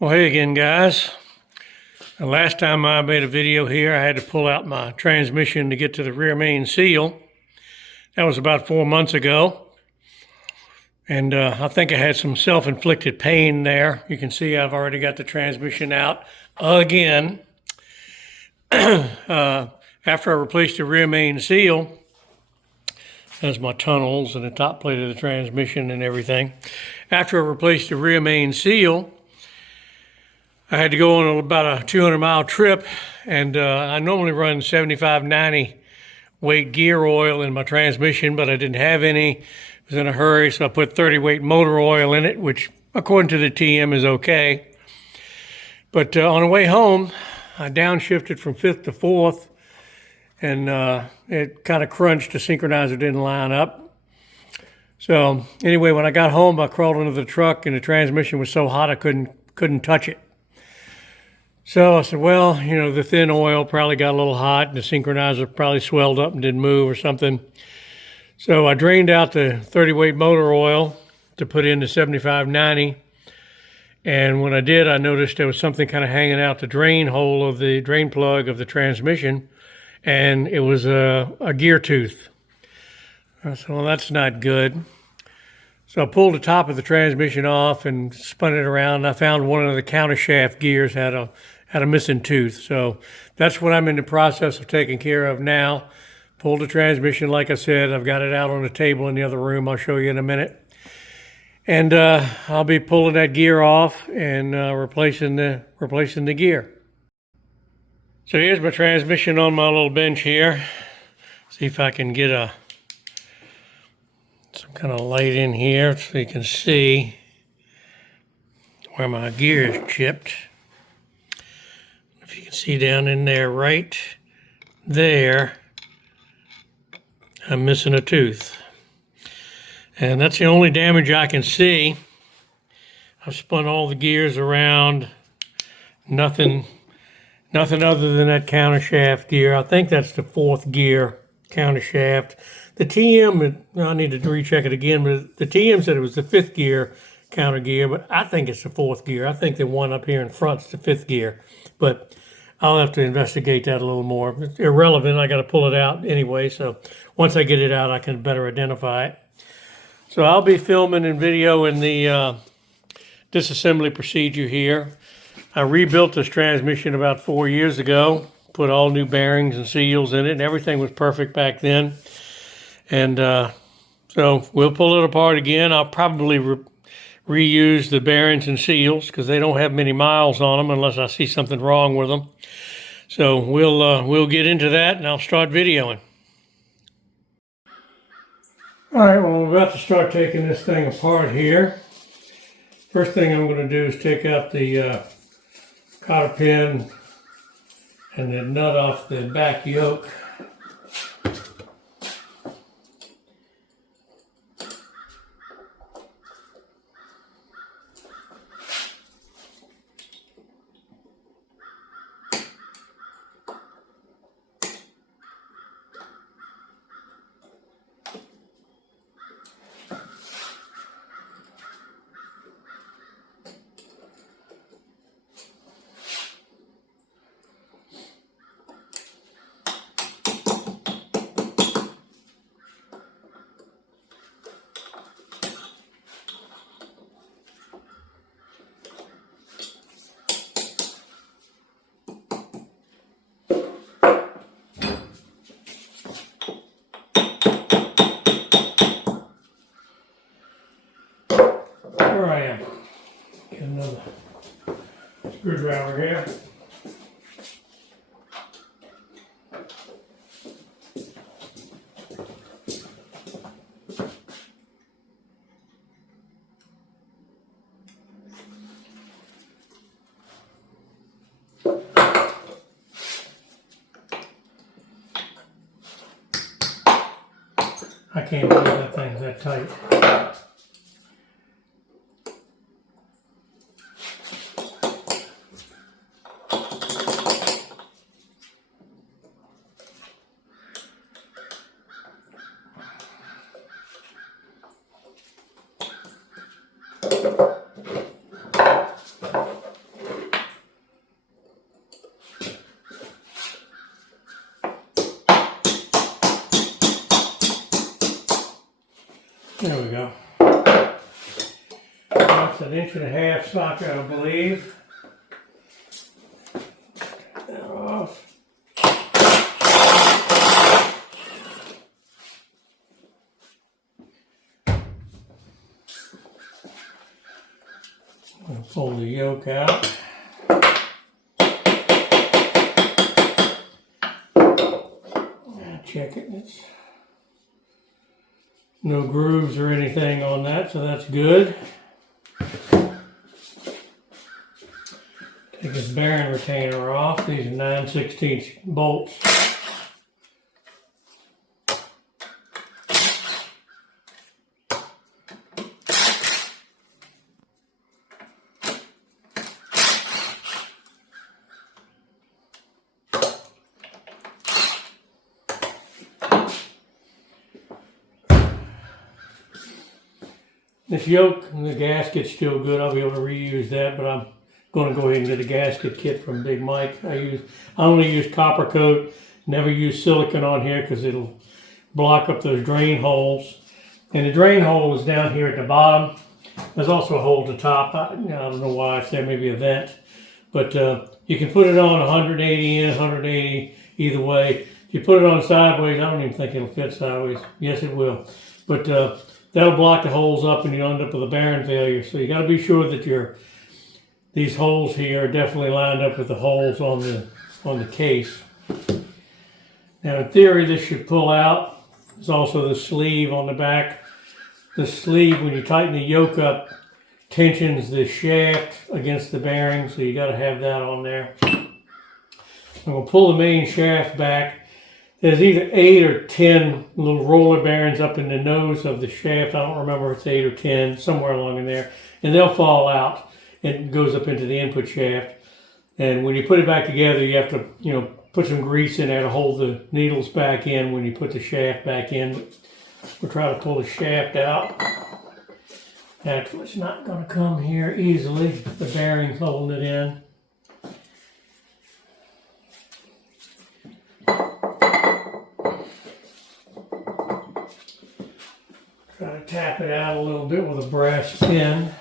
Well, hey again, guys. The last time I made a video here, I had to pull out my transmission to get to the rear main seal. That was about 4 months ago. And I think I had some self-inflicted pain there. You can see I've already got the transmission out again. After I replaced the rear main seal, that's my tunnels and the top plate of the transmission and everything. After I replaced the rear main seal, I had to go on about a 200-mile trip, and I normally run 75-90 weight gear oil in my transmission, but I didn't have any. I was in a hurry, so I put 30 weight motor oil in it, which according to the TM is okay. But on the way home, I downshifted from 5th to 4th, and it kind of crunched. The synchronizer didn't line up. So anyway, when I got home, I crawled into the truck, and the transmission was so hot I couldn't touch it. So I said, well, you know, the thin oil probably got a little hot and the synchronizer probably swelled up and didn't move or something. So I drained out the 30 weight motor oil to put in the 75-90. And when I did, I noticed there was something kind of hanging out the drain hole of the drain plug of the transmission. And it was a gear tooth. I said, well, that's not good. So I pulled the top of the transmission off and spun it around. And I found one of the countershaft gears had a missing tooth. So that's what I'm in the process of taking care of now. Pulled the transmission, like I said. I've got it out on the table in the other room. I'll show you in a minute. And I'll be pulling that gear off and replacing the gear. So here's my transmission on my little bench here. See if I can get some kind of light in here so you can see where my gear is chipped. If you can see down in there right there, I'm missing a tooth. And that's the only damage I can see. I've spun all the gears around. Nothing other than that countershaft gear. I think that's the 4th gear countershaft. The TM, I need to recheck it again, but the TM said it was the 5th gear counter gear, but I think it's the 4th gear. I think the one up here in front's the 5th gear, but I'll have to investigate that a little more. It's irrelevant. I got to pull it out anyway, so once I get it out, I can better identify it. So I'll be filming and videoing the disassembly procedure here. I rebuilt this transmission about 4 years ago, put all new bearings and seals in it, and everything was perfect back then. And so we'll pull it apart again. I'll probably reuse the bearings and seals because they don't have many miles on them unless I see something wrong with them. So we'll get into that and I'll start videoing. All right, well, I'm about to start taking this thing apart here. First thing I'm going to do is take out the cotter pin and the nut off the back yoke. Here I am. Get another screwdriver here. I can't believe that thing's that tight. There we go. That's 1.5 inch socket, I believe. Take that off. I'll pull the yoke out. Check it. It's no grooves or anything on that, so that's good. Take this bearing retainer off. These are 9/16 bolts. This yoke and the gasket's still good. I'll be able to reuse that, but I'm going to go ahead and get a gasket kit from Big Mike. I only use copper coat. Never use silicone on here because it'll block up those drain holes. And the drain hole is down here at the bottom. There's also a hole at the top. I don't know why it's there, maybe a vent. But you can put it on 180 in, 180 either way. If you put it on sideways, I don't even think it'll fit sideways. Yes, it will. But that'll block the holes up and you'll end up with a bearing failure. So you got to be sure that these holes here are definitely lined up with the holes on the case. Now in theory this should pull out. There's also the sleeve on the back. The sleeve, when you tighten the yoke up, tensions the shaft against the bearing, so you got to have that on there. I'm going to pull the main shaft back. There's either 8 or 10 little roller bearings up in the nose of the shaft. I don't remember if it's 8 or 10, somewhere along in there. And they'll fall out. It goes up into the input shaft. And when you put it back together, you have to, put some grease in there to hold the needles back in when you put the shaft back in. We'll try to pull the shaft out. It's not going to come here easily. The bearing's holding it in. Try to tap it out a little bit with a brass pin.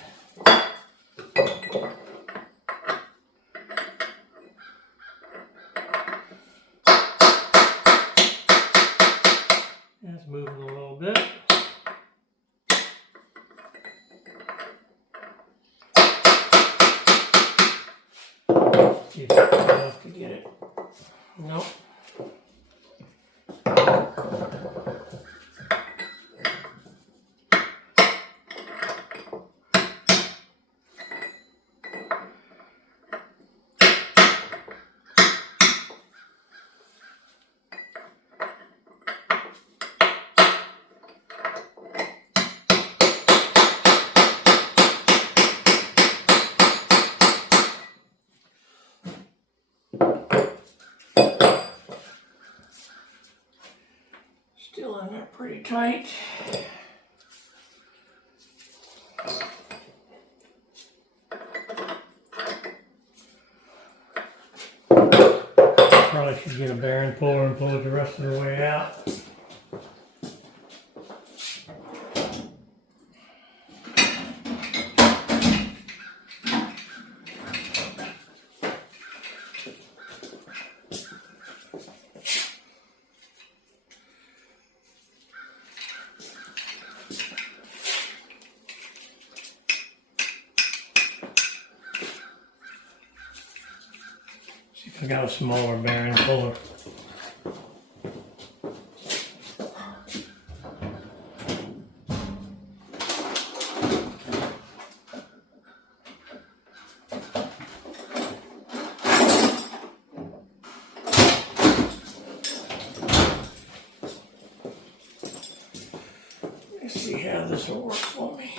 That's moving a little bit. See if it's enough to get it. Nope. Still in there pretty tight. Probably should get a bearing puller and pull it the rest of the way out. I got a smaller bearing puller. Let's see how this will work for me.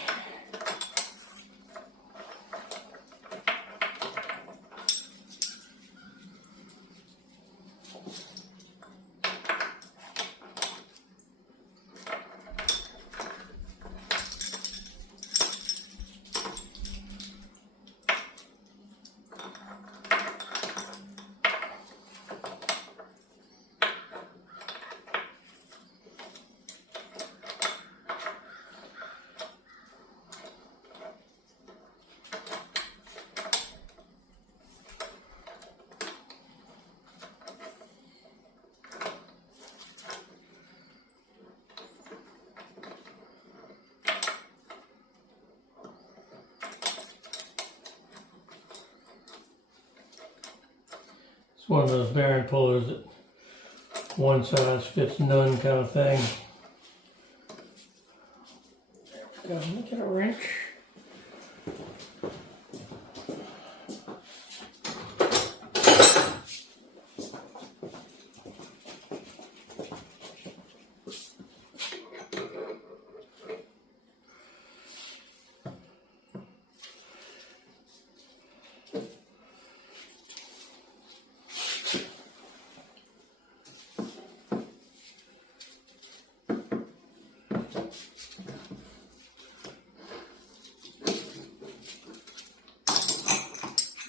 It's one of those bearing pullers that one size fits none kind of thing. There we go. Let me get a wrench.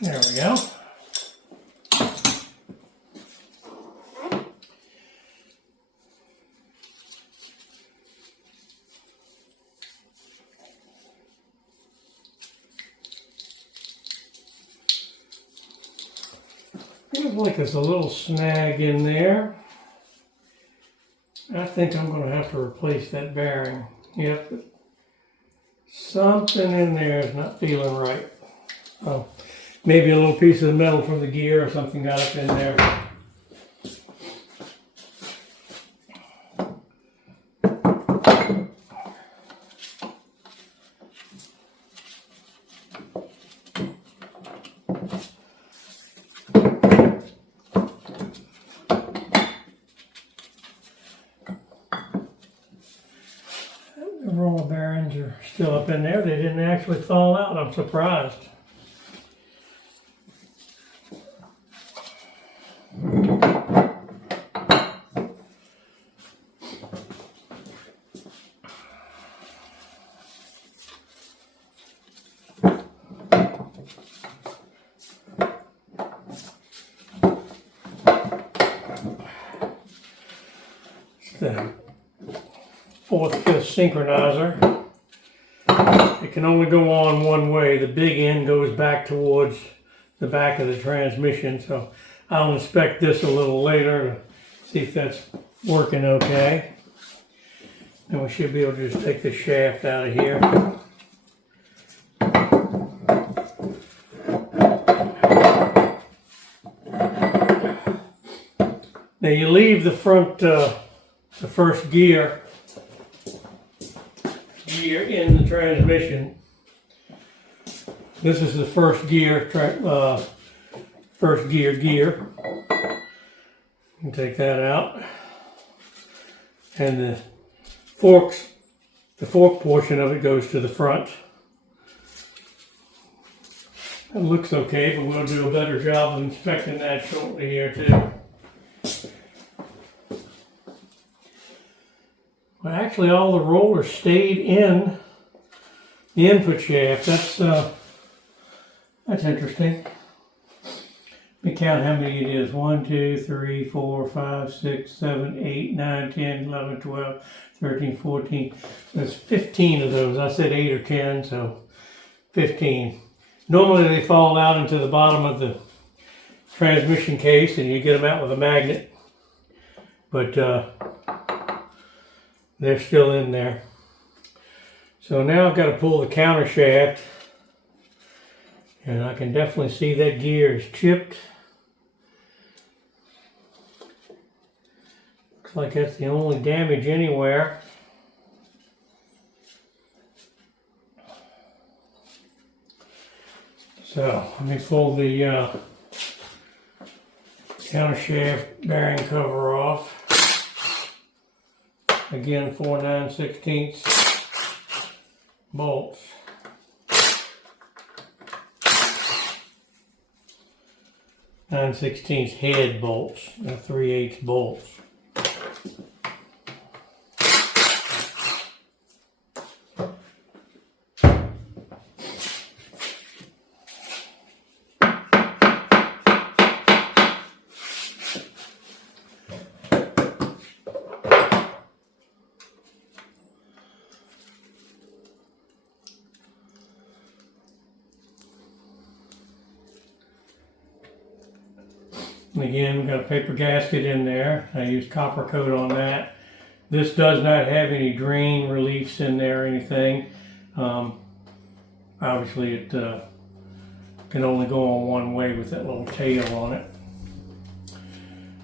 There we go. Feels like there's a little snag in there. I think I'm going to have to replace that bearing. Yep. Something in there is not feeling right. Oh. Maybe a little piece of the metal from the gear or something got up in there. The roller bearings are still up in there. They didn't actually fall out. I'm surprised. The 4th, 5th synchronizer. It can only go on one way. The big end goes back towards the back of the transmission, so I'll inspect this a little later to see if that's working okay. And we should be able to just take the shaft out of here. Now you leave the front the first gear in the transmission. This is the first gear, gear. You can take that out. And the fork portion of it goes to the front. It looks okay, but we'll do a better job of inspecting that shortly here too. Well, actually, all the rollers stayed in the input shaft. That's interesting. Let me count how many it is. 1, 2, 3, 4, 5, 6, 7, 8, 9, 10, 11, 12, 13, 14. There's 15 of those. I said 8 or 10, so 15. Normally they fall out into the bottom of the transmission case and you get them out with a magnet. But they're still in there. So now I've got to pull the counter shaft, and I can definitely see that gear is chipped. Looks like that's the only damage anywhere. So let me pull the counter shaft bearing cover off. Again, 4 9/16 bolts. Nine 9/16 head bolts, not 3/8 bolts. And again, we've got a paper gasket in there. I used copper coat on that. This does not have any drain reliefs in there or anything. Obviously it can only go on one way with that little tail on it.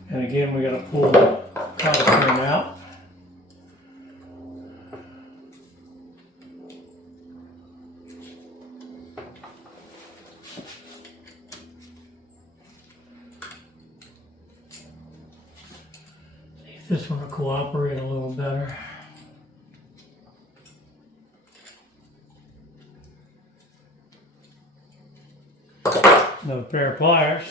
And again, we got to pull the cotter frame out. See if this one will cooperate a little better. Another pair of pliers.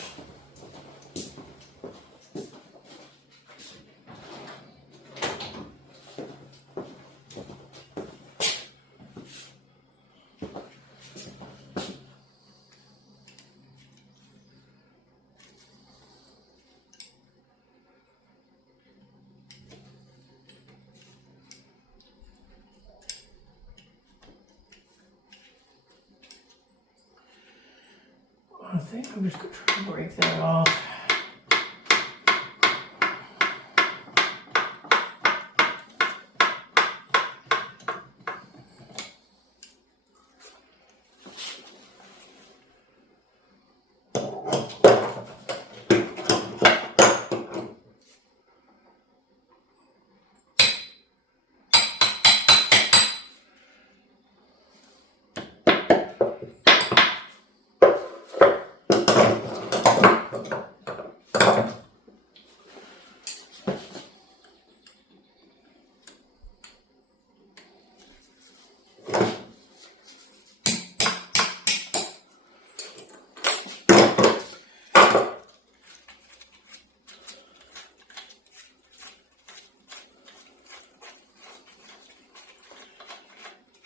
I think I'm just going to try to break that off.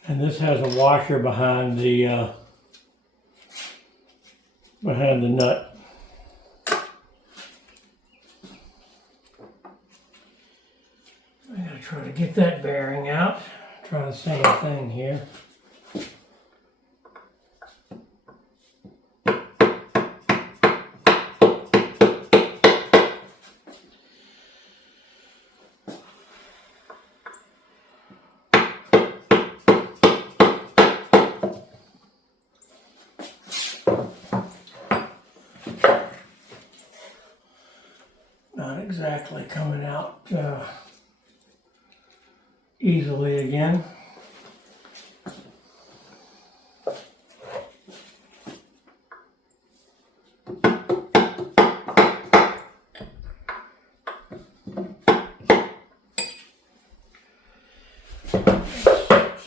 And this has a washer behind the nut. I gotta try to get that bearing out. Try the same thing here. Not exactly coming out easily again.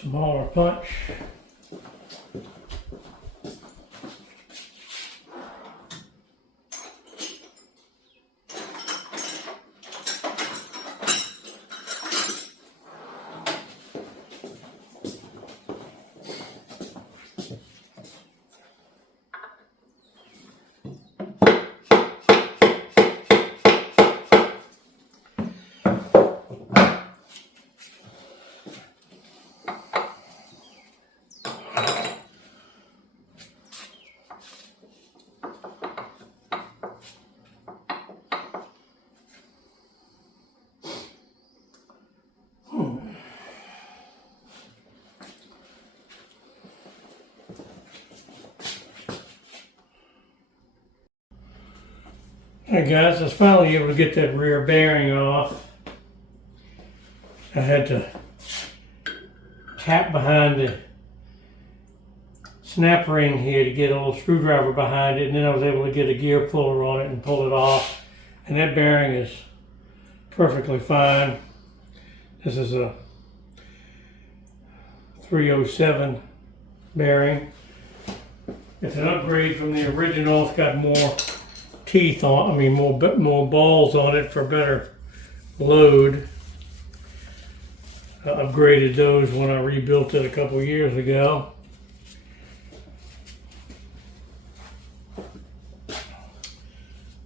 Smaller punch. Alright guys, I was finally able to get that rear bearing off. I had to tap behind the snap ring here to get a little screwdriver behind it, and then I was able to get a gear puller on it and pull it off. And that bearing is perfectly fine. This is a 307 bearing. It's an upgrade from the original. It's got more teeth on, more balls on it for better load. I upgraded those when I rebuilt it a couple years ago.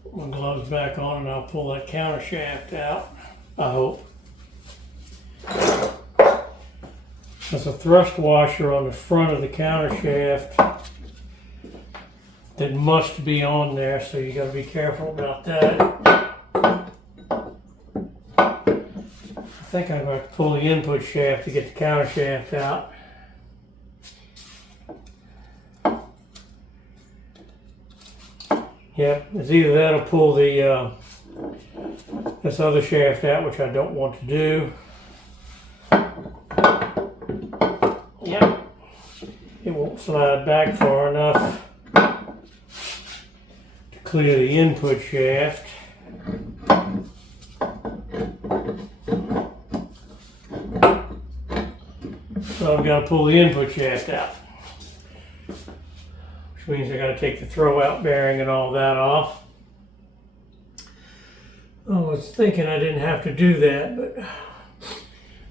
Put my gloves back on and I'll pull that counter shaft out, I hope. There's a thrust washer on the front of the counter shaft that must be on there, so you gotta be careful about that. I think I'm going to pull the input shaft to get the counter shaft out. Yep, it's either that or pull the this other shaft out, which I don't want to do. Yep, it won't slide back far enough to clear the input shaft. So I've got to pull the input shaft out, which means I got to take the throw out bearing and all that off. I was thinking I didn't have to do that, but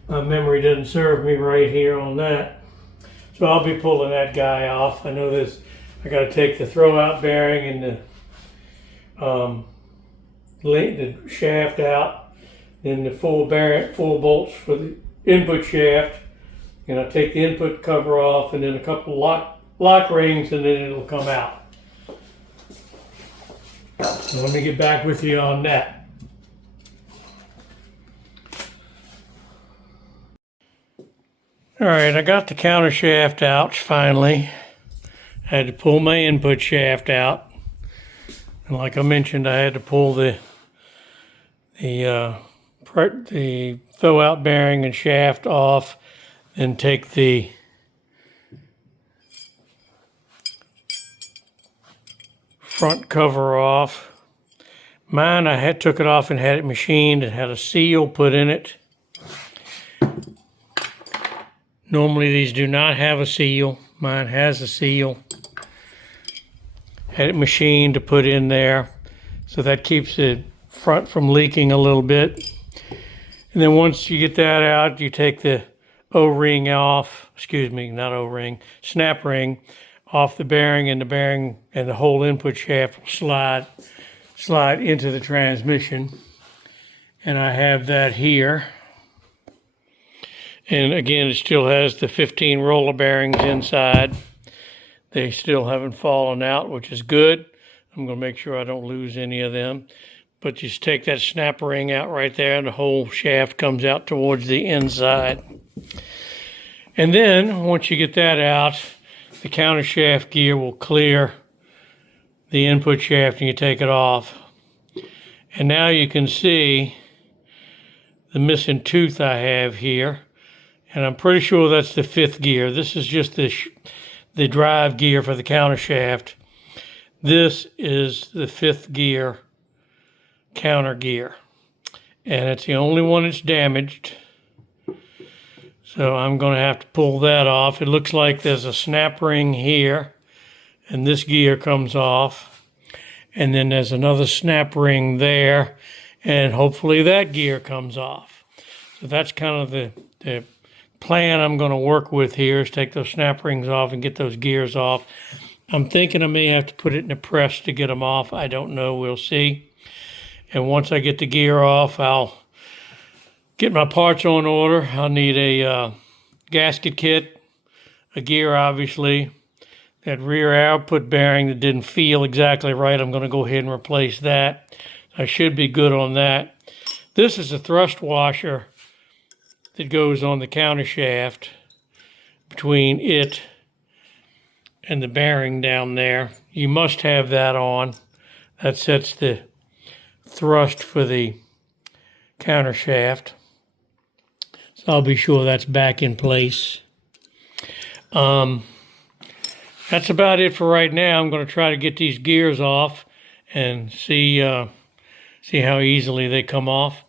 my memory doesn't serve me right here on that. So I'll be pulling that guy off. I know this, I got to take the throw out bearing and the shaft out, then the full bolts for the input shaft. And I'll take the input cover off and then a couple lock rings and then it'll come out. So let me get back with you on that. All right, I got the counter shaft out finally. I had to pull my input shaft out. And like I mentioned, I had to pull the throw out bearing and shaft off and take the front cover off. Mine, I took it off and had it machined and had a seal put in it. Normally these do not have a seal. Mine has a seal. Had it machined to put in there, so that keeps the front from leaking a little bit. And then once you get that out, you take the O-ring off, not O-ring, snap ring off the bearing, and the whole input shaft will slide into the transmission. And I have that here. And again, it still has the 15 roller bearings inside. They still haven't fallen out, which is good. I'm going to make sure I don't lose any of them. But just take that snap ring out right there, and the whole shaft comes out towards the inside. And then, once you get that out, the counter shaft gear will clear the input shaft and you take it off. And now you can see the missing tooth I have here. And I'm pretty sure that's the 5th gear. This is just the drive gear for the counter shaft. This is the 5th gear counter gear. And it's the only one that's damaged. So I'm going to have to pull that off. It looks like there's a snap ring here, and this gear comes off. And then there's another snap ring there, and hopefully that gear comes off. So that's kind of the plan I'm going to work with here, is take those snap rings off and get those gears off. I'm thinking I may have to put it in a press to get them off. I don't know. We'll see. And once I get the gear off, I'll get my parts on order. I'll need a gasket kit, a gear obviously, that rear output bearing that didn't feel exactly right. I'm going to go ahead and replace that. I should be good on that. This is a thrust washer that goes on the counter shaft between it and the bearing down there. You must have that on. That sets the thrust for the counter shaft. So I'll be sure that's back in place. That's about it for right now. I'm going to try to get these gears off and see how easily they come off.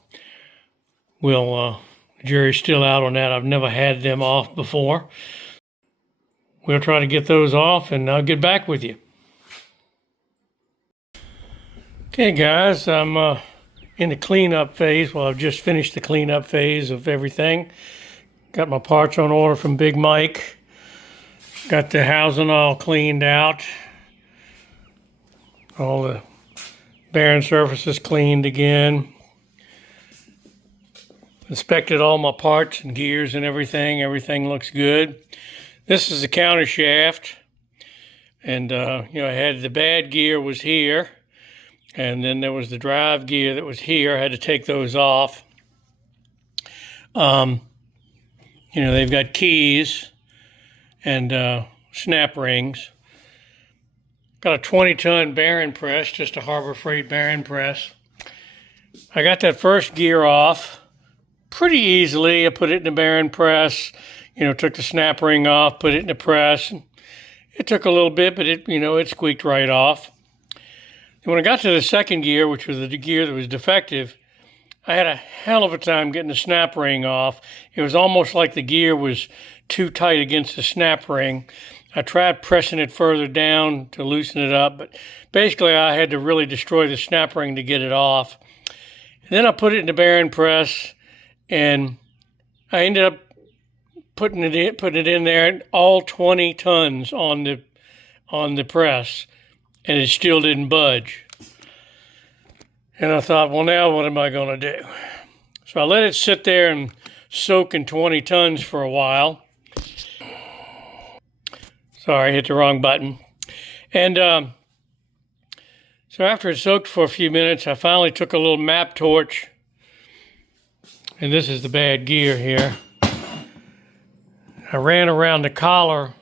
Jury's still out on that. I've never had them off before. We'll try to get those off and I'll get back with you. Okay guys, I'm in the cleanup phase. Well, I've just finished the cleanup phase of everything. Got my parts on order from Big Mike. Got the housing all cleaned out. All the bearing surfaces cleaned again. Inspected all my parts and gears and everything. Everything looks good. This is the counter shaft. And, I had the bad gear was here. And then there was the drive gear that was here. I had to take those off. They've got keys and snap rings. Got a 20-ton bearing press, just a Harbor Freight bearing press. I got that first gear off pretty easily. I put it in the bearing press, took the snap ring off, put it in the press. It took a little bit, but it squeaked right off. And when I got to the second gear, which was the gear that was defective, I had a hell of a time getting the snap ring off. It was almost like the gear was too tight against the snap ring. I tried pressing it further down to loosen it up, but basically I had to really destroy the snap ring to get it off. And then I put it in the bearing press, and I ended up putting it in there, all 20 tons on the press, and it still didn't budge. And I thought, well, now what am I going to do? So I let it sit there and soak in 20 tons for a while. Sorry, I hit the wrong button. And so after it soaked for a few minutes, I finally took a little map torch, and this is the bad gear here. I ran around the collar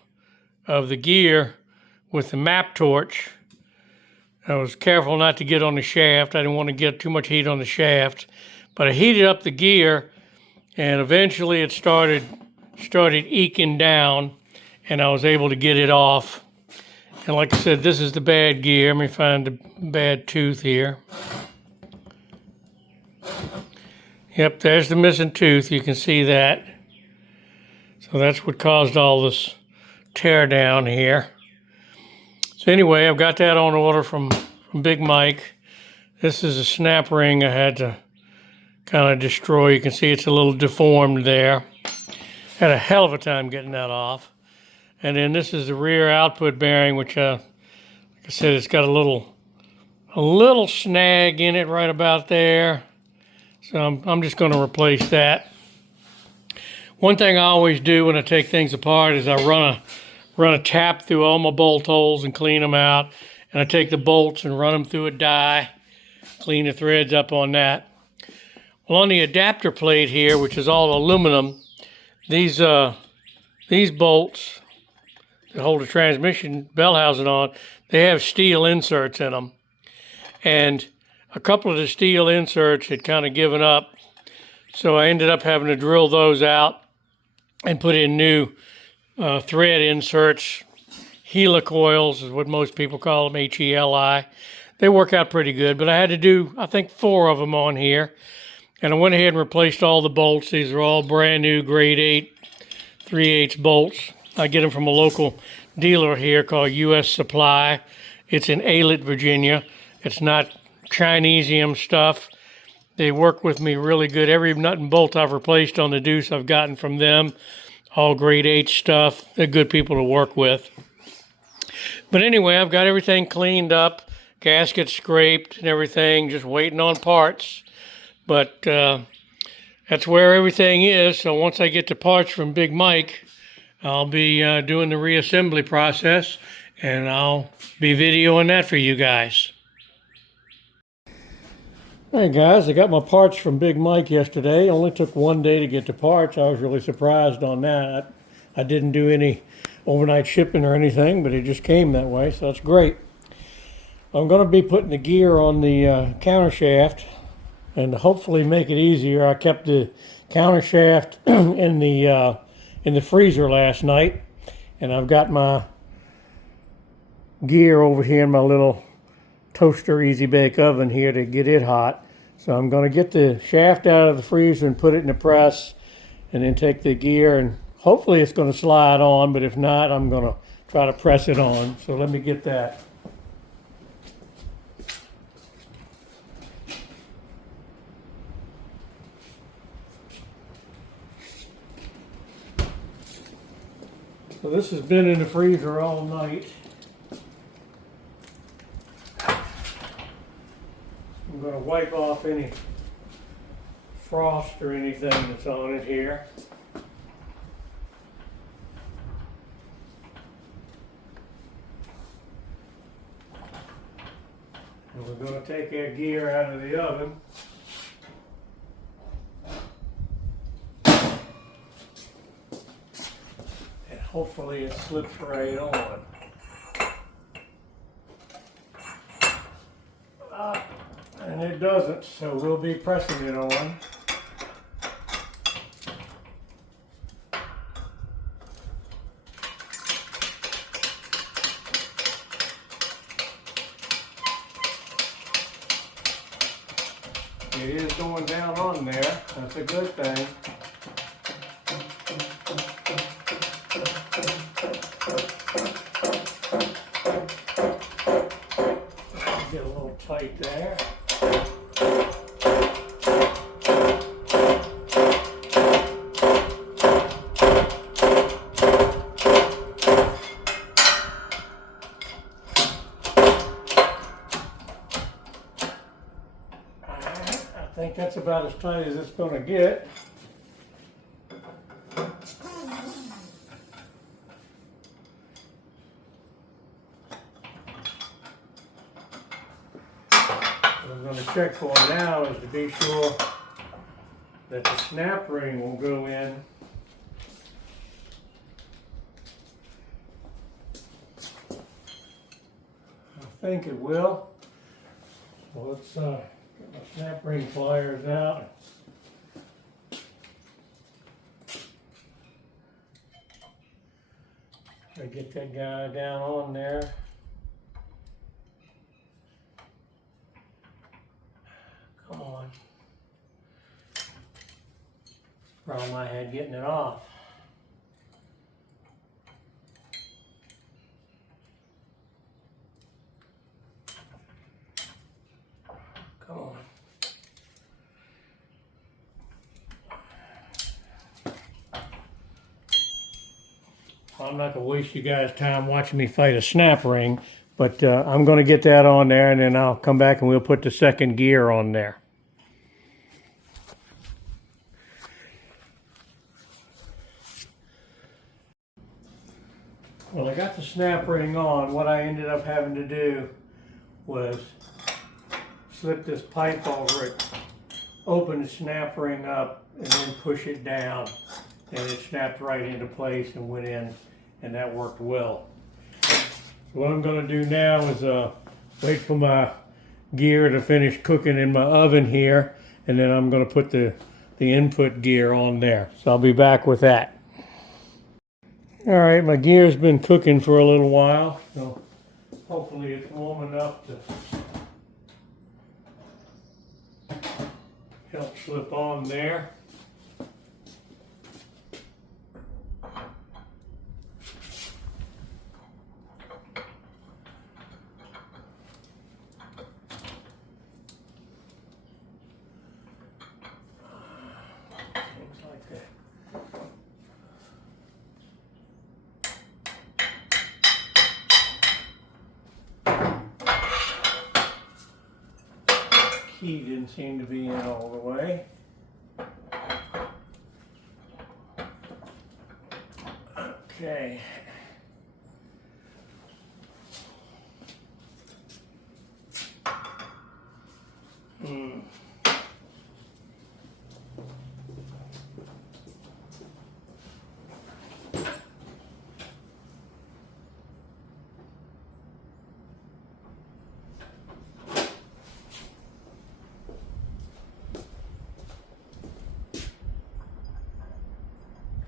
of the gear with the map torch. I was careful not to get on the shaft. I didn't want to get too much heat on the shaft, but I heated up the gear, and eventually it started eking down, and I was able to get it off. And like I said, this is the bad gear. Let me find the bad tooth here. Yep, there's the missing tooth. You can see that. So that's what caused all this tear down here. So anyway, I've got that on order from Big Mike. This is a snap ring I had to kind of destroy. You can see it's a little deformed there. Had a hell of a time getting that off. And then this is the rear output bearing, which, like I said, it's got a little snag in it right about there. So I'm just going to replace that. One thing I always do when I take things apart is I run a tap through all my bolt holes and clean them out. And I take the bolts and run them through a die, clean the threads up on that. Well, on the adapter plate here, which is all aluminum, these bolts that hold the transmission bell housing on, they have steel inserts in them. And a couple of the steel inserts had kind of given up, so I ended up having to drill those out and put in new thread inserts. Helicoils is what most people call them, H-E-L-I. They work out pretty good, but I had to do, I think, 4 of them on here. And I went ahead and replaced all the bolts. These are all brand new grade 8 3/8 bolts. I get them from a local dealer here called US Supply. It's in Alet, Virginia. It's not Chinesium stuff. They work with me really good. Every nut and bolt I've replaced on the Deuce I've gotten from them. All grade 8 stuff. They're good people to work with. But anyway, I've got everything cleaned up, gasket scraped and everything, just waiting on parts. But that's where everything is. So once I get the parts from Big Mike, I'll be doing the reassembly process, and I'll be videoing that for you guys. Hey guys, I got my parts from Big Mike yesterday. It only took 1 day to get the parts. I was really surprised on that. I didn't do any overnight shipping or anything, but it just came that way, so that's great. I'm going to be putting the gear on the counter shaft, and to hopefully make it easier, I kept the counter shaft in the freezer last night, and I've got my gear over here in my little toaster easy bake oven here to get it hot. So I'm going to get the shaft out of the freezer and put it in the press, and then take the gear, and hopefully it's going to slide on, but if not, I'm going to try to press it on. So let me get that. So this has been in the freezer all night. I'm going to wipe off any frost or anything that's on it here. And we're going to take that gear out of the oven. And hopefully it slips right on. And it doesn't, so we'll be pressing it on. It is going down on there. That's a good thing. Get a little tight there. I think that's about as tight as it's going to get. What I'm going to check for now is to be sure that the snap ring will go in. I think it will. So let's get my snap ring pliers out. Try to get that guy down on there. Come on. Problem I had getting it off. Come on. I'm not going to waste you guys' time watching me fight a snap ring, but I'm going to get that on there, and then I'll come back and we'll put the second gear on there. Well, I got the snap ring on. What I ended up having to do was slip this pipe over it, open the snap ring up, and then push it down, and it snapped right into place and went in, and that worked well. So what I'm going to do now is wait for my gear to finish cooking in my oven here, and then I'm going to put the input gear on there. So I'll be back with that. All right, my gear's been cooking for a little while, so hopefully it's warm enough to help slip on there. Things like that. Key didn't seem to be in all the way. Okay.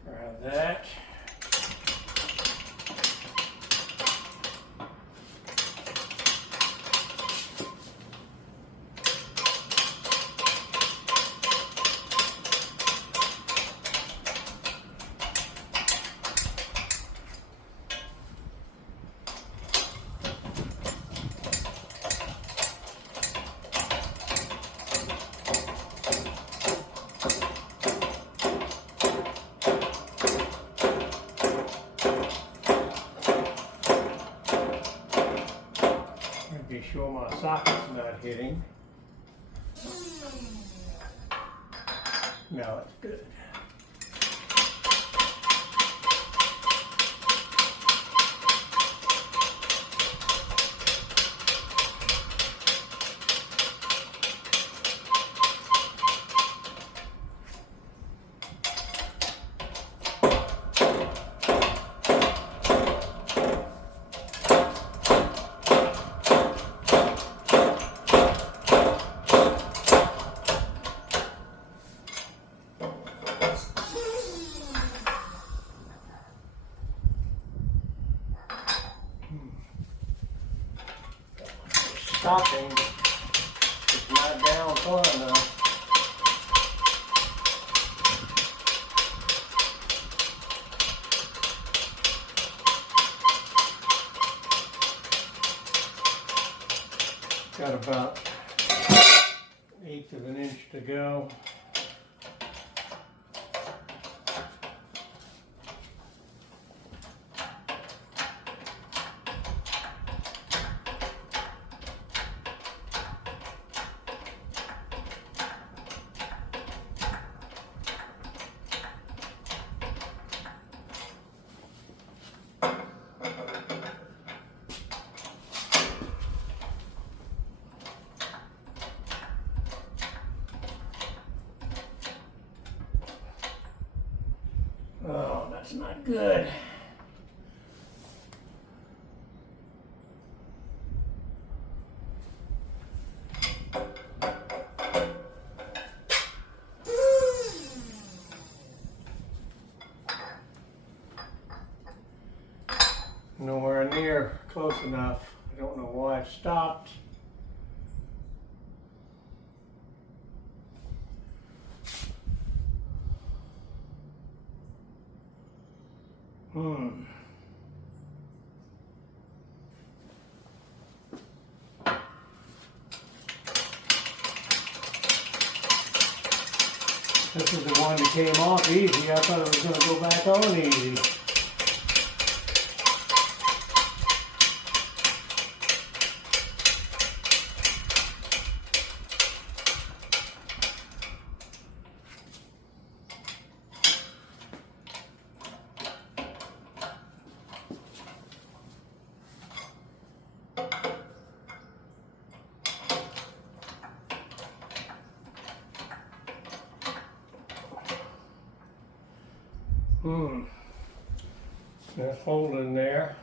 Grab that. Be sure my socket's not hitting. No, it's good. stopping. It's not down far enough. Got about 1/8 of an inch to go. Oh, that's not good. Nowhere near close enough. I don't know why it stopped. This is the one that came off easy. I thought it was going to go back on easy. That's holding there.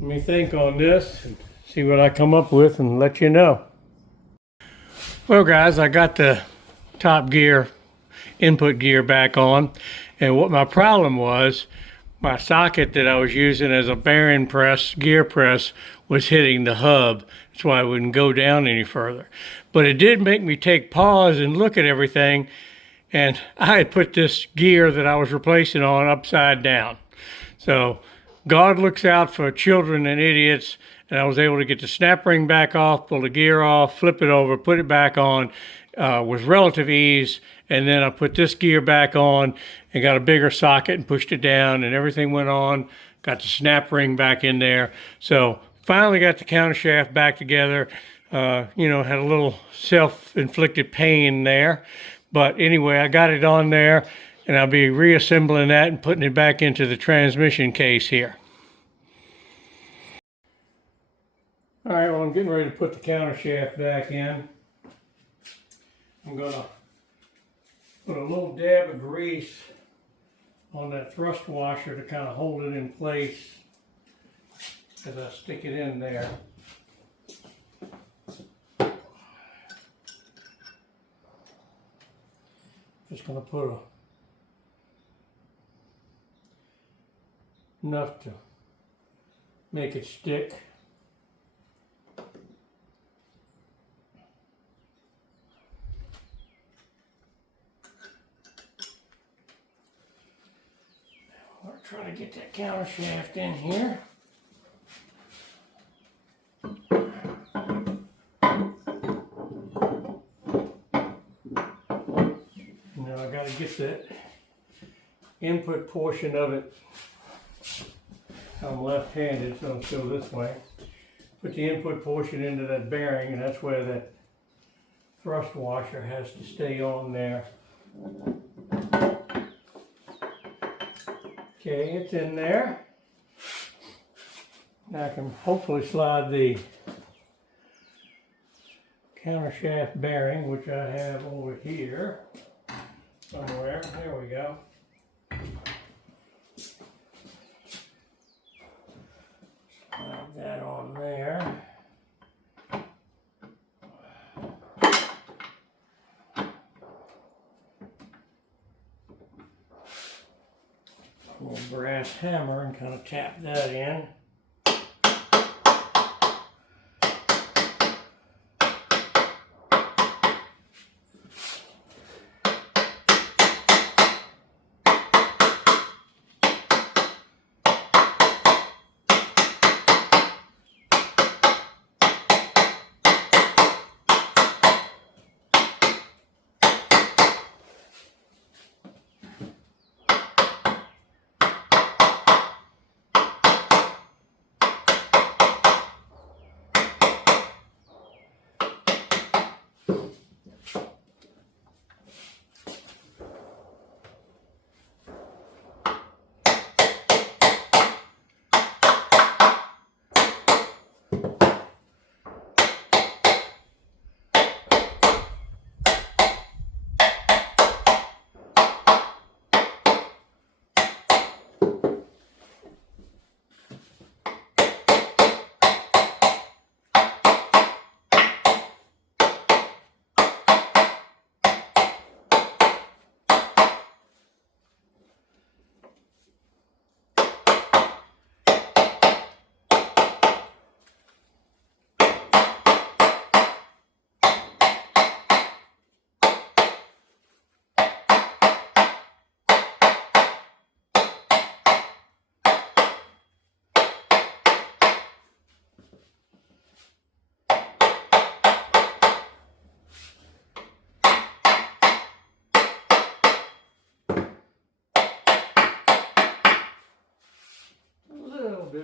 Let me think on this and see what I come up with and let you know. Well guys, I got the top gear, input gear back on, and what my problem was, my socket that I was using as a bearing press, gear press, was hitting the hub. That's why I wouldn't go down any further. But it did make me take pause and look at everything. And I had put this gear that I was replacing on upside down. So God looks out for children and idiots, and I was able to get the snap ring back off, pull the gear off, flip it over, put it back on with relative ease. And then I put this gear back on and got a bigger socket and pushed it down, and everything went on. Got the snap ring back in there. So finally got the countershaft back together. You know, had a little self-inflicted pain there. But anyway, I got it on there, and I'll be reassembling that and putting it back into the transmission case here. All right, well, I'm getting ready to put the countershaft back in. I'm going to put a little dab of grease on that thrust washer to kind of hold it in place as I stick it in there. Just going to put enough to make it stick. I'll try to get that countershaft in here. Now I got to get that input portion of it. I'm left-handed, so I'm still this way. Put the input portion into that bearing, and that's where that thrust washer has to stay on there. Okay, it's in there. Now I can hopefully slide the countershaft bearing, which I have over here somewhere. There we go. Slide that on there. A little brass hammer and kind of tap that in.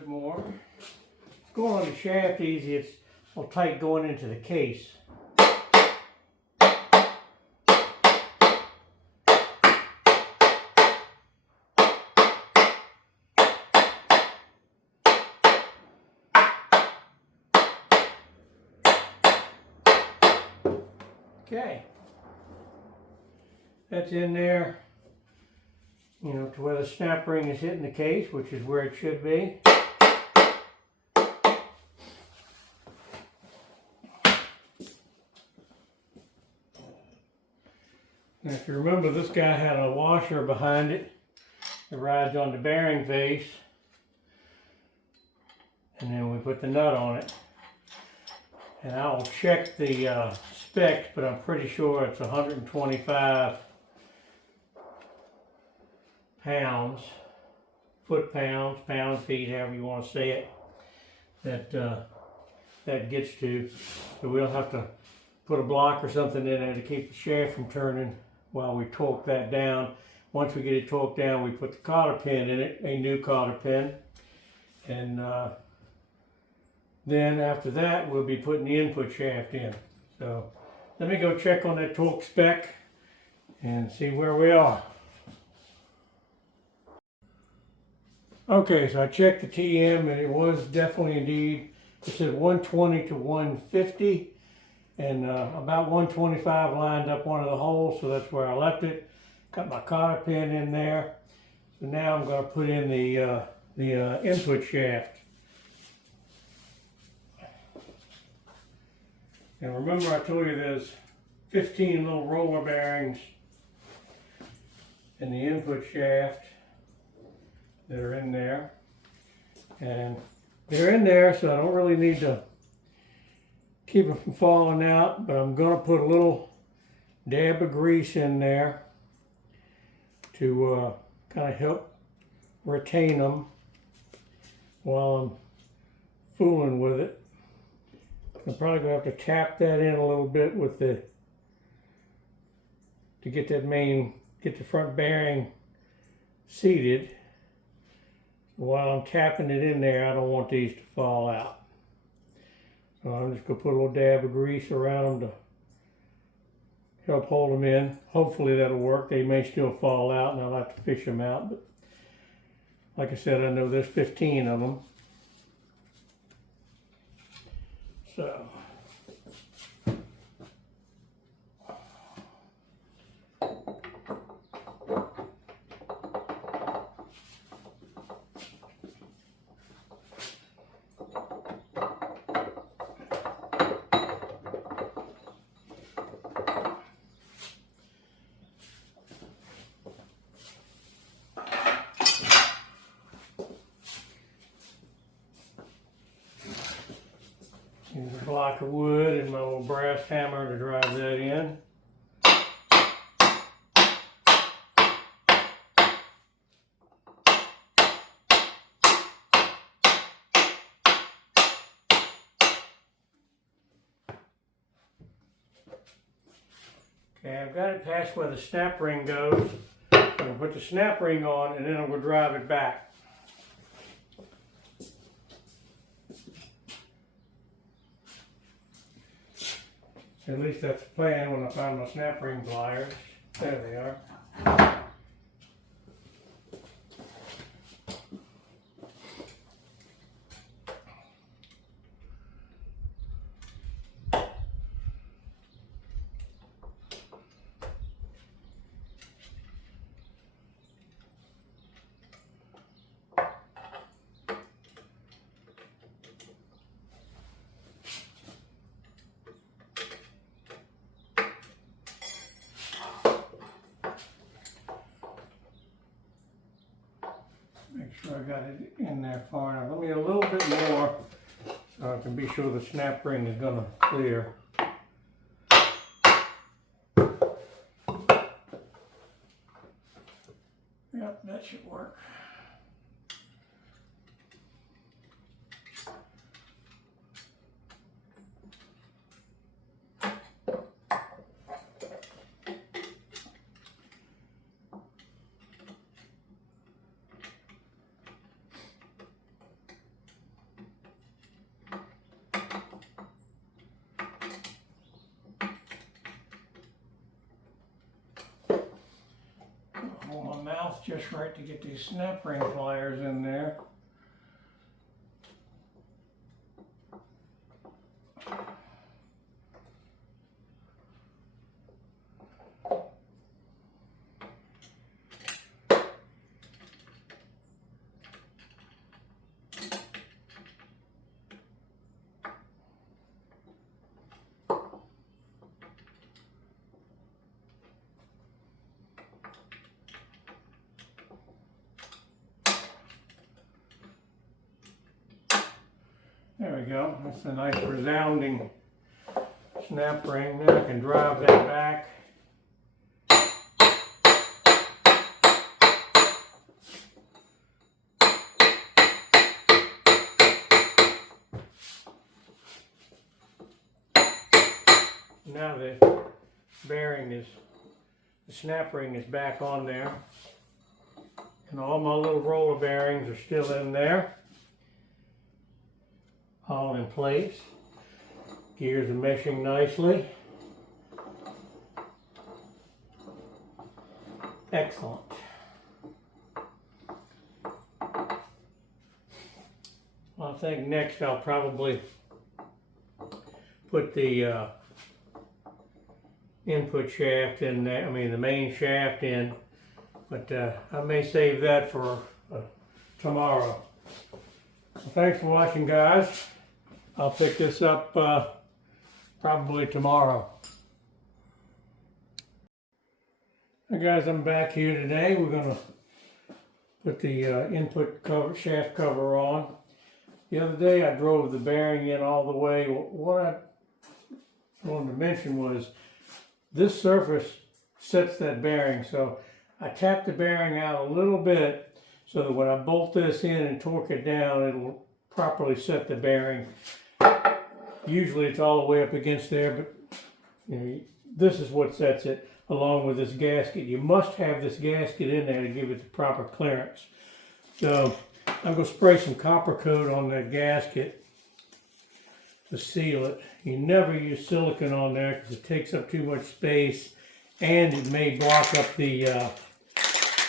bit more. Going on the shaft easy, it's a little tight going into the case. Okay, that's in there, you know, to where the snap ring is hitting the case, which is where it should be. Now, if you remember, this guy had a washer behind it that rides on the bearing face, and then we put the nut on it. And I'll check the specs, but I'm pretty sure it's 125 pounds, foot-pounds, pound-feet, however you want to say it, that gets to. So we'll have to put a block or something in there to keep the shaft from turning while we torque that down. Once we get it torqued down, we put the cotter pin in it, a new cotter pin, and then after that, we'll be putting the input shaft in. So let me go check on that torque spec and see where we are. Okay, so I checked the TM and it was definitely indeed, it said 120 to 150 and about 125 lined up one of the holes, so that's where I left it. Got my cotter pin in there. So now I'm going to put in the input shaft. And remember, I told you there's 15 little roller bearings in the input shaft that are in there. And they're in there, so I don't really need to keep them from falling out, but I'm going to put a little dab of grease in there to kind of help retain them while I'm fooling with it. I'm probably going to have to tap that in a little bit with to get get the front bearing seated. While I'm tapping it in there, I don't want these to fall out. So I'm just going to put a little dab of grease around them to help hold them in. Hopefully that'll work. They may still fall out and I'll have to fish them out. But like I said, I know there's 15 of them. So, use a block of wood and my little brass hammer to drive that in. Okay, I've got it past where the snap ring goes. I'm going to put the snap ring on and then I'm going to drive it back. At least that's the plan when I find my snap ring pliers. There they are. Make sure I got it in there far enough. Let me a little bit more so I can be sure the snap ring is going to clear. Yep, that should work. just right to get these snap ring pliers in there. There we go. That's a nice resounding snap ring. Then I can drive that back. Now the snap ring is back on there. And all my little roller bearings are still in there. All in place. Gears are meshing nicely. Excellent. I think next I'll probably put the input shaft in there, the main shaft in, but I may save that for tomorrow. Well, thanks for watching, guys. I'll pick this up probably tomorrow. Hey guys, I'm back here today. We're going to put the input cover, shaft cover on. The other day I drove the bearing in all the way. What I wanted to mention was this surface sets that bearing. So I tap the bearing out a little bit so that when I bolt this in and torque it down, it'll properly set the bearing. Usually it's all the way up against there, but this is what sets it, along with this gasket. You must have this gasket in there to give it the proper clearance. So I'm going to spray some copper coat on that gasket to seal it. You never use silicone on there because it takes up too much space and it may block up the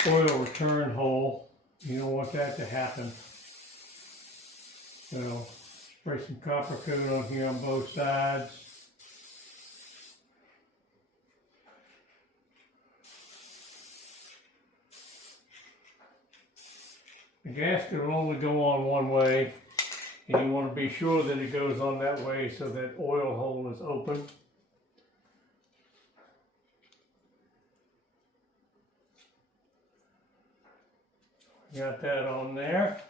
oil return hole. You don't want that to happen. So spray some copper coat on here on both sides. The gasket will only go on one way, and you want to be sure that it goes on that way so that oil hole is open. Got that on there.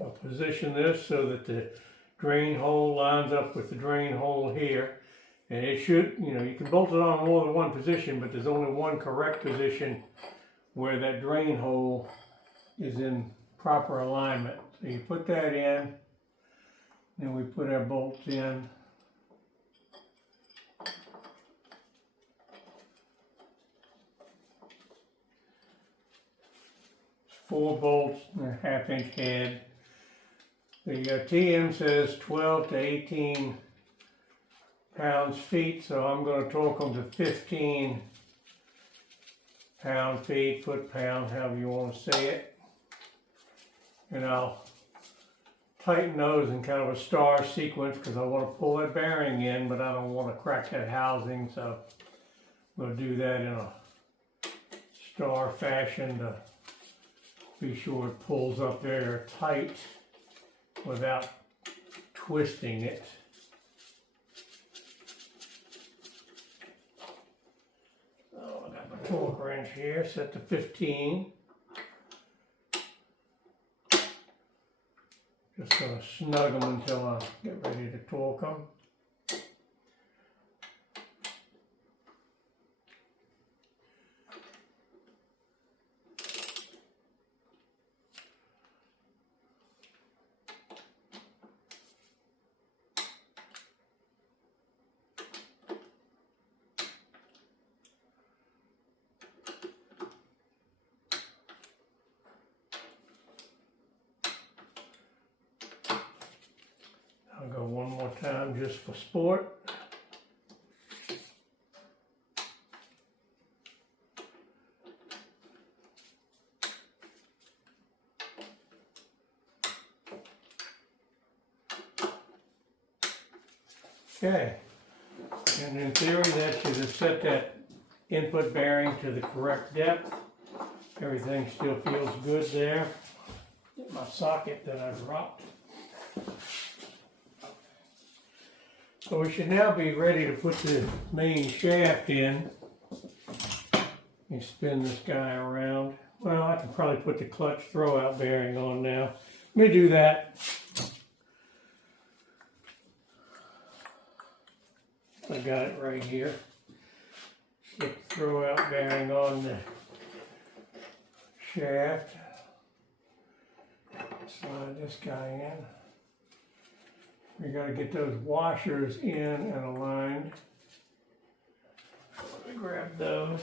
I'll position this so that the drain hole lines up with the drain hole here. And it should, you can bolt it on more than one position, but there's only one correct position where that drain hole is in proper alignment. So you put that in, then we put our bolts in. 4 bolts and a 1/2 inch head. The TM says 12 to 18 pounds-feet, so I'm going to torque them to 15 pound-feet, foot-pound, however you want to say it. And I'll tighten those in kind of a star sequence because I want to pull that bearing in, but I don't want to crack that housing, so I'm going to do that in a star fashion to be sure it pulls up there tight without twisting it. So I got my torque wrench here set to 15. Just going to snug them until I get ready to torque them. I'll go one more time just for sport. Okay, and in theory that should have set that input bearing to the correct depth. Everything still feels good there. Get my socket that I dropped. So we should now be ready to put the main shaft in. You spin this guy around. Well, I can probably put the clutch throwout bearing on now. Let me do that. I got it right here. Stick the throwout bearing on the shaft. Slide this guy in. We got to get those washers in and aligned. Let me grab those.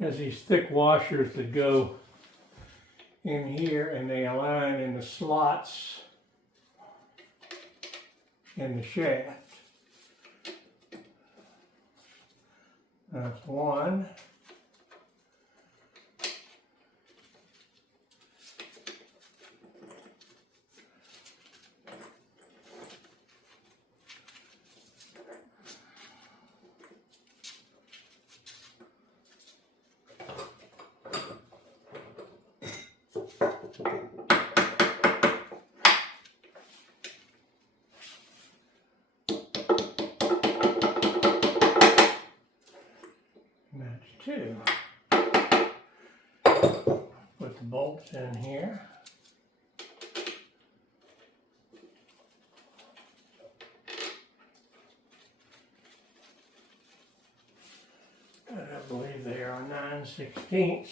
There's these thick washers that go in here and they align in the slots in the shaft. That's one. That's two. Put the bolts in here. And I believe they are 9/16.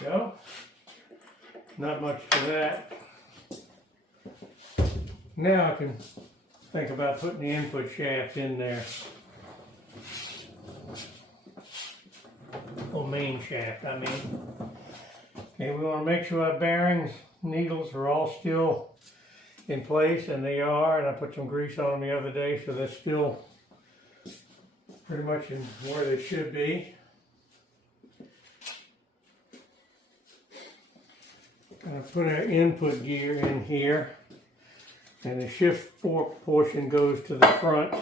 So, not much for that. Now I can think about putting the input shaft in there. Or main shaft, I mean. Okay, we want to make sure our bearings, needles are all still in place, and they are, and I put some grease on them the other day, so they're still pretty much in where they should be. Gonna put our input gear in here, and the shift fork portion goes to the front.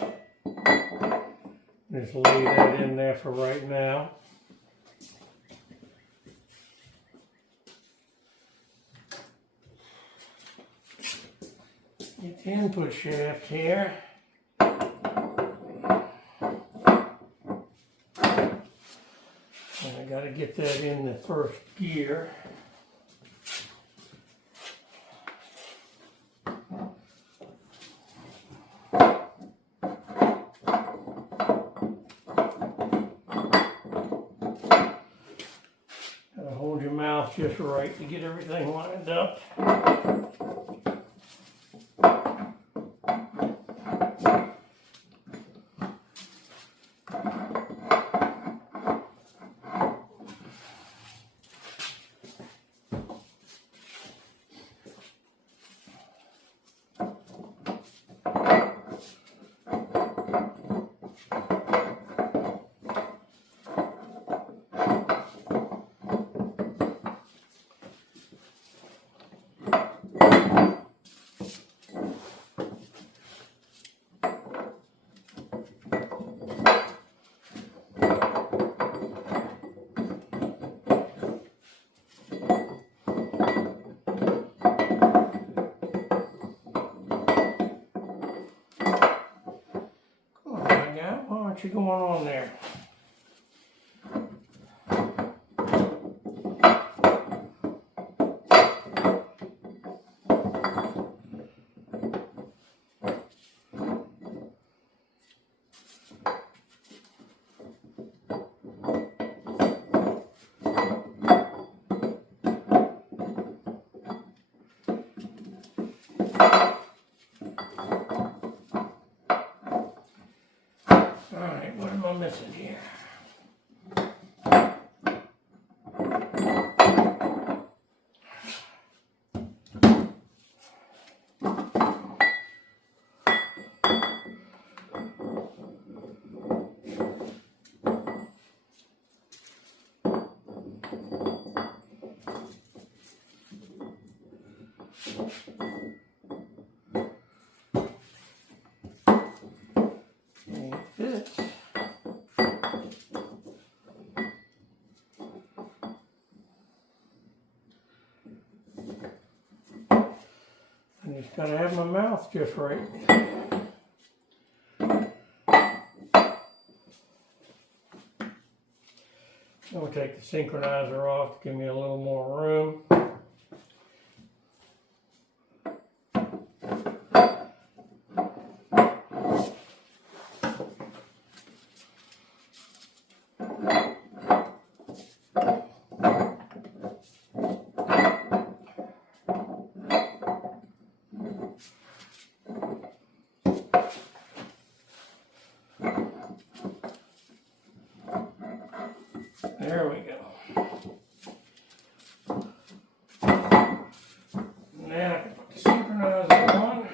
Just lay that in there for right now. Get the input shaft here. And I gotta get that in the first gear. Hold your mouth just right to get everything lined up. What's going on there? Alright, what am I missing here? It fits. I just gotta have my mouth just right. I'm gonna take the synchronizer off to give me a little more room. There we go. Now I can put the synchronizer on.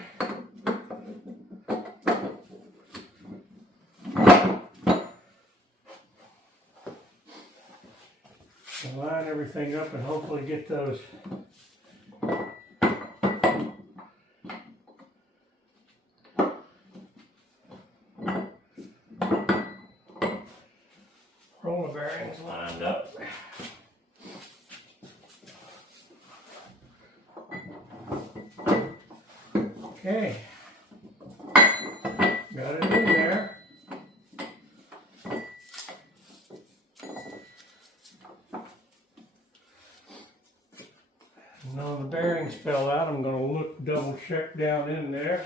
And line everything up and hopefully get those roller bearings lined up. Okay, got it in there. Now the bearings fell out. I'm going to look double check down in there.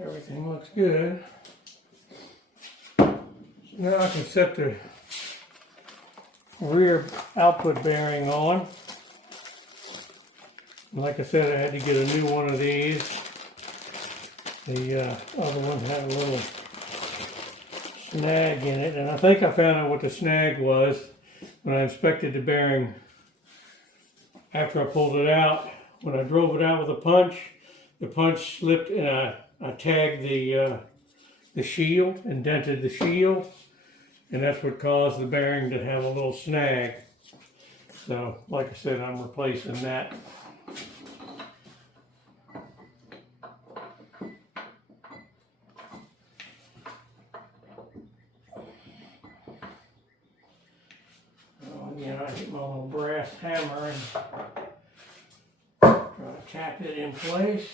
Everything looks good. Now I can set the rear output bearing on. Like I said, I had to get a new one of these. The other one had a little snag in it, and I think I found out what the snag was when I inspected the bearing after I pulled it out. When I drove it out with a punch, the punch slipped and I tagged the shield, indented the shield, and that's what caused the bearing to have a little snag. So, like I said, I'm replacing that. Again, I get my little brass hammer and try to tap it in place.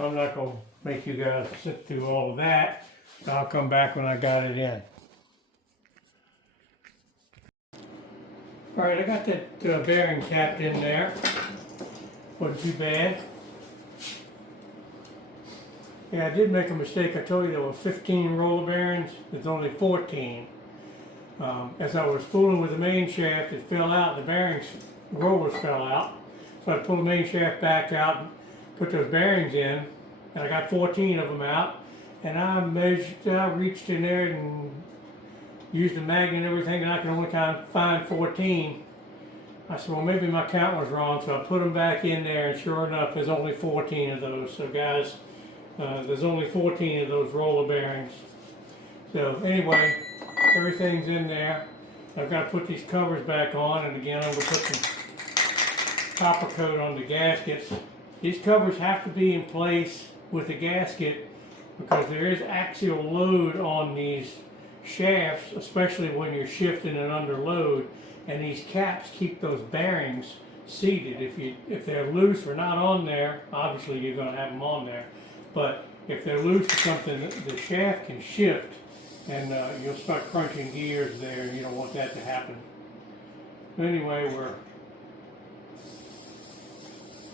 I'm not going to make you guys sit through all of that. I'll come back when I got it in. Alright, I got that bearing tapped in there. Wasn't too bad. Yeah, I did make a mistake. I told you there were 15 roller bearings. There's only 14. As I was fooling with the main shaft, it fell out. The bearings, rollers fell out. So I pulled the main shaft back out and put those bearings in. And I got 14 of them out. And I reached in there and used the magnet and everything, and I can only find 14. I said, well, maybe my count was wrong, so I put them back in there, and sure enough, there's only 14 of those. So guys, There's only 14 of those roller bearings. So anyway, everything's in there. I've got to put these covers back on, and again I'm going to put some copper coat on the gaskets. These covers have to be in place with the gasket because there is axial load on these shafts, especially when you're shifting and under load, and these caps keep those bearings seated. If they're loose or not on there, obviously you're going to have them on there, but if they're loose or something, the shaft can shift, and you'll start crunching gears there, and you don't want that to happen. Anyway, we're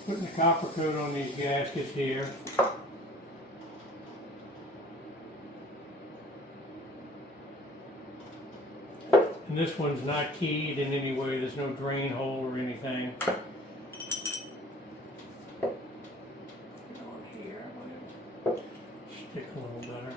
putting the copper coat on these gaskets here. And this one's not keyed in any way. There's no drain hole or anything. On here, stick a little better.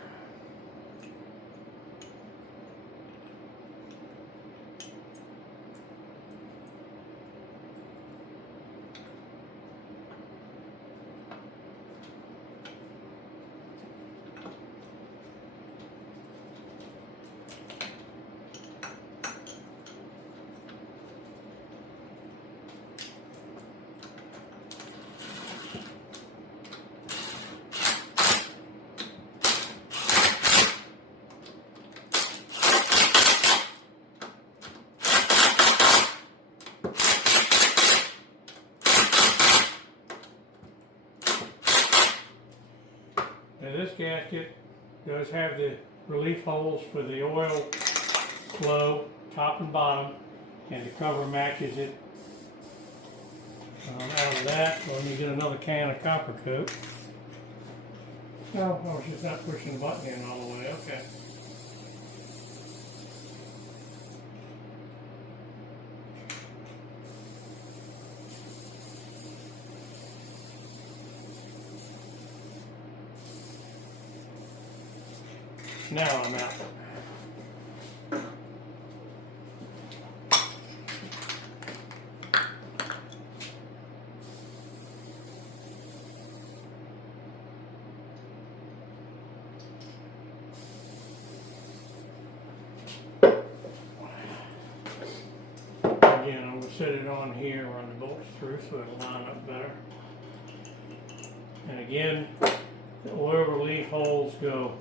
Now this gasket does have the relief holes for the oil flow, top and bottom, and the cover matches it. Out of that, so let me get another can of copper coat. Oh, she's not pushing the button in all the way, okay. Now I'm out. Again, I'm going to set it on here, run the bolts through so it'll line up better. And again, the oil relief holes go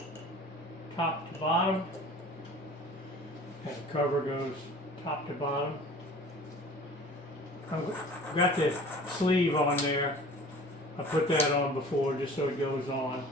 top to bottom, and the cover goes top to bottom. I've got the sleeve on there. I put that on before just so it goes on.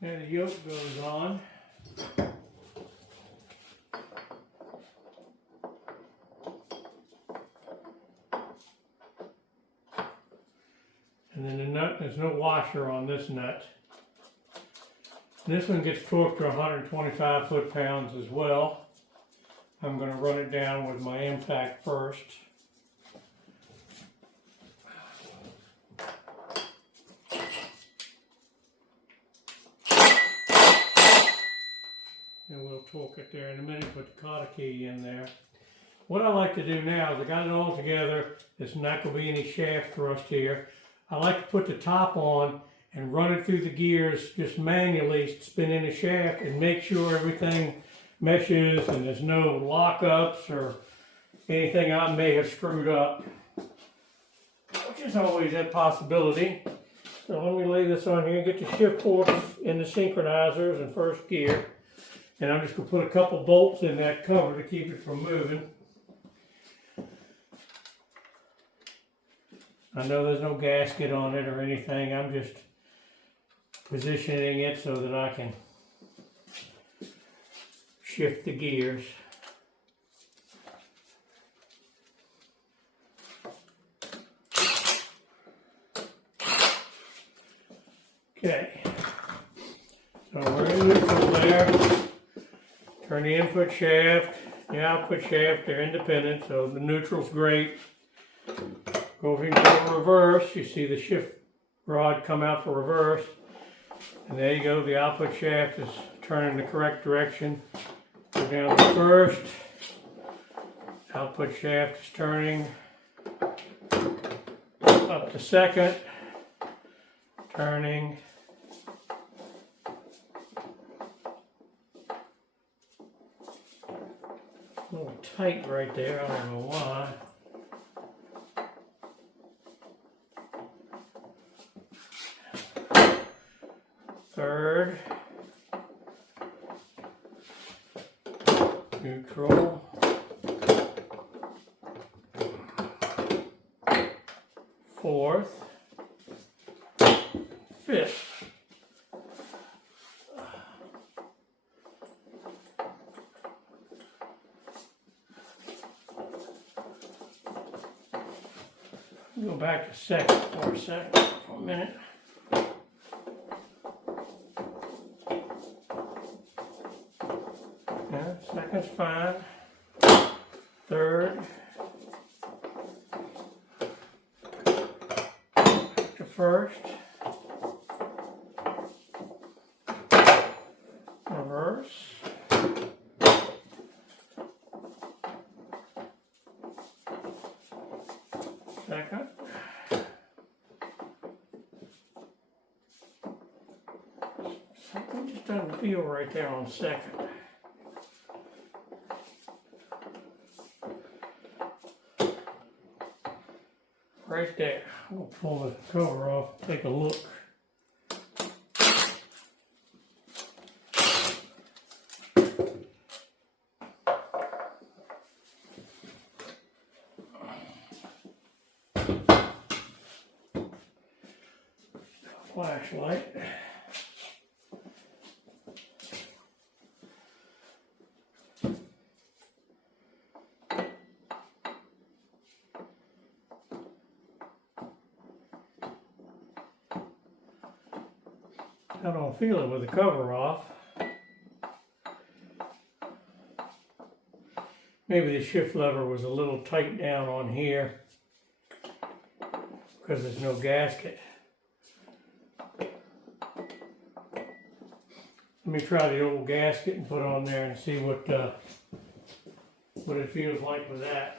And the yoke goes on. And then the nut, there's no washer on this nut. And this one gets torqued to 125 foot-pounds as well. I'm going to run it down with my impact first. And we'll torque it there in a minute, put the cotter key in there. What I like to do now is I got it all together. There's not going to be any shaft thrust here. I like to put the top on and run it through the gears just manually, spin in the shaft and make sure everything meshes and there's no lockups or anything I may have screwed up, which is always a possibility. So let me lay this on here, get the shift forks in the synchronizers in first gear. And I'm just going to put a couple bolts in that cover to keep it from moving. I know there's no gasket on it or anything. I'm just positioning it so that I can shift the gears. Okay, so we're in neutral there. Turn the input shaft, the output shaft, they're independent, so the neutral's great. Go into reverse, you see the shift rod come out for reverse. And there you go, the output shaft is turning the correct direction. Go down to first. Output shaft is turning. Up to second. Turning. A little tight right there, I don't know why. Third. Neutral. Fourth. Fifth. Go back to second for a minute. Yeah, second's fine. Third. To first. Reverse. Second. Something just doesn't feel right there on second. Right there. I'm going to pull the cover off, take a look. Flashlight. I don't feel it with the cover off. Maybe the shift lever was a little tight down on here because there's no gasket. Let me try the old gasket and put on there and see what it feels like with that.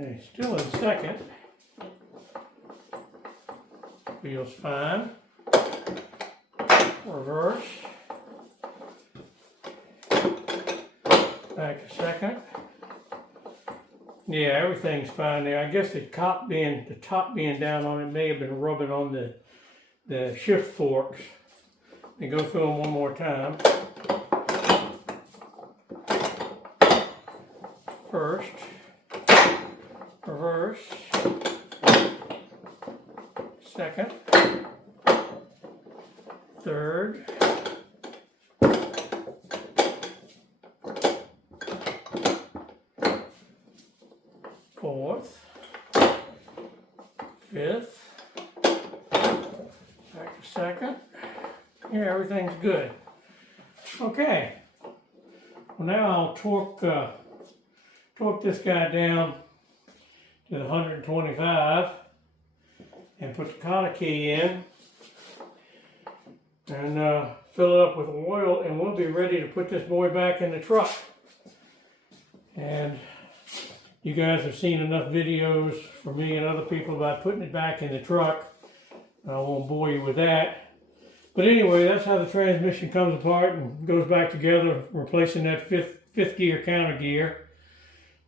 Okay, still in second. Feels fine. Reverse. Back to second. Yeah, everything's fine there. I guess the top being down on it may have been rubbing on the shift forks. Let me go through them one more time. First. Reverse. Second. Third. Fourth. Fifth. Back to second. Yeah, everything's good. Okay. Well, now I'll torque this guy down to the 125. and put the cotter key in and fill it up with oil, and we'll be ready to put this boy back in the truck. And you guys have seen enough videos from me and other people about putting it back in the truck. I won't bore you with that. But anyway, that's how the transmission comes apart and goes back together, replacing that fifth gear counter gear.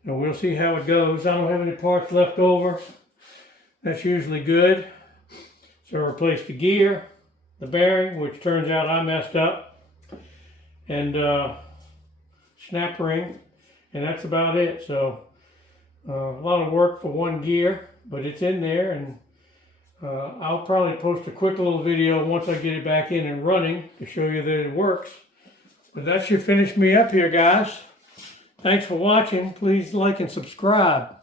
And we'll see how it goes. I don't have any parts left over. That's usually good. So I replaced the gear, the bearing, which turns out I messed up, and snap ring, and that's about it. So a lot of work for one gear, but it's in there, and I'll probably post a quick little video once I get it back in and running to show you that it works. But that should finish me up here, guys. Thanks for watching. Please like and subscribe.